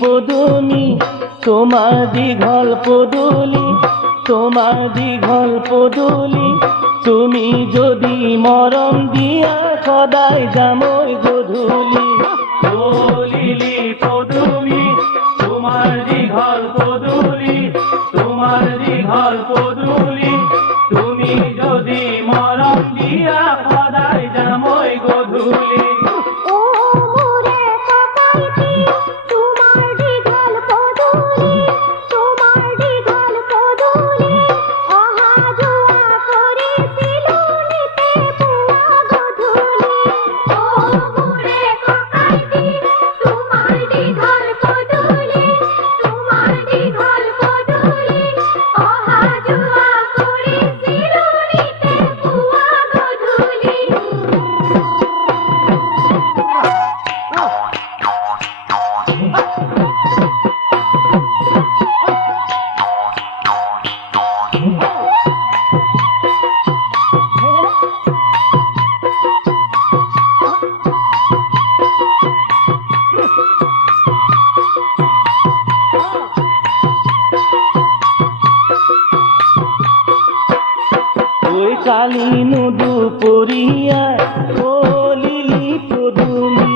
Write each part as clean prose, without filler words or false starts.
পদুমি তোমার দীঘল পদুলি, তোমার দীঘল পদুলি, তুমি যদি মরম দিয়া সদাই যামই গধূলি। ও লিলি পদুমি তোমার দীঘল পদুলি, তোমার দীঘল পদুলি, তুমি যদি মরম দিয়া সদাই যামই গধূলি। ওই কালী নদু পরিয়া ও লিলি পদুমি,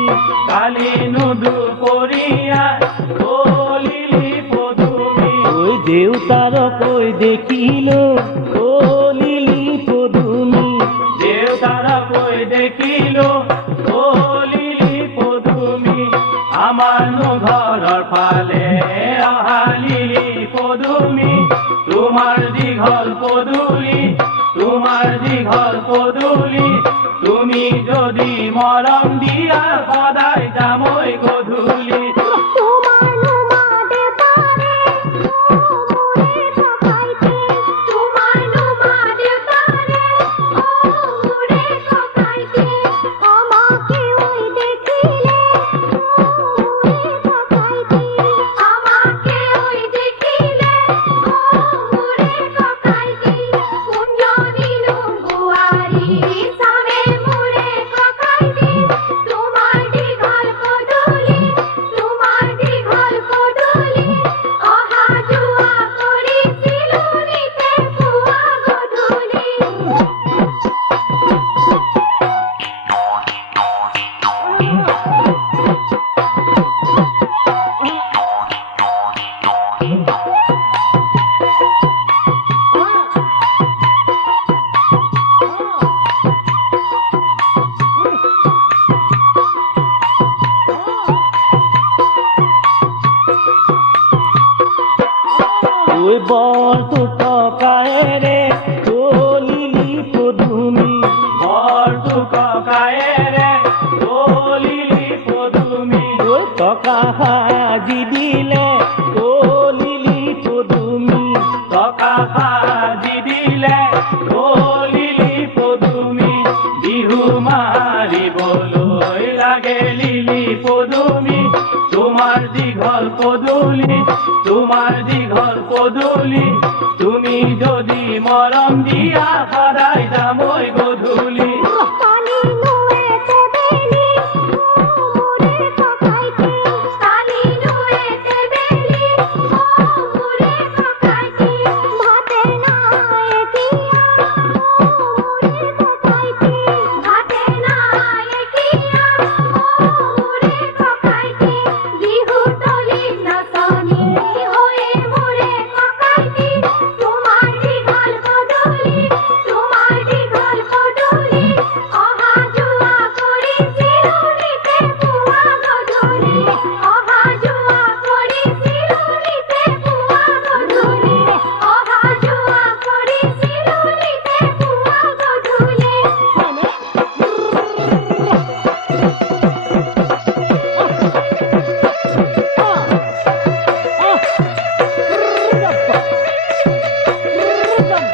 কালী নদু পরিয়া ও লিলি পদুমি, ওই দেউতার কই দেখিল ও লিলি পদুমি, দেউতার কই দেখিল ও লিলি পদুমি, আমার ঘৰৰ ফালে অহা লিলি পদুমি, তোমার দীঘল পদুলি, তোমার দীঘল পদুলি, তুমি যদি মরম দিয়া সদাই যামই গধূলি। ওই বল তো টকায় রে ও লিলি পদুমি, বল তো টকায় রে ও লিলি পদুমি, ওই টকা হাজি দিলে ও লিলি পদুমি, টকা হাজি দিলে ও লিলি পদুমি, বিহু মারিবলৈ লাগে লিলি পদুমি, তোমার দীঘল পদুলি, তোমার দীঘল পদুলি, তুমি যদি মরম দিয়া সদাই যামই গধূলি।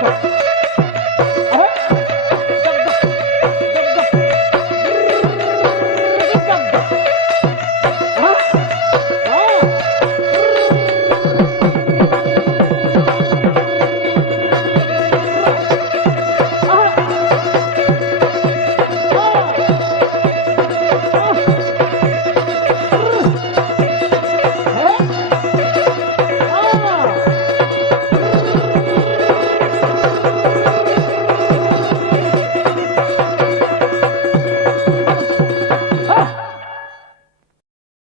Go.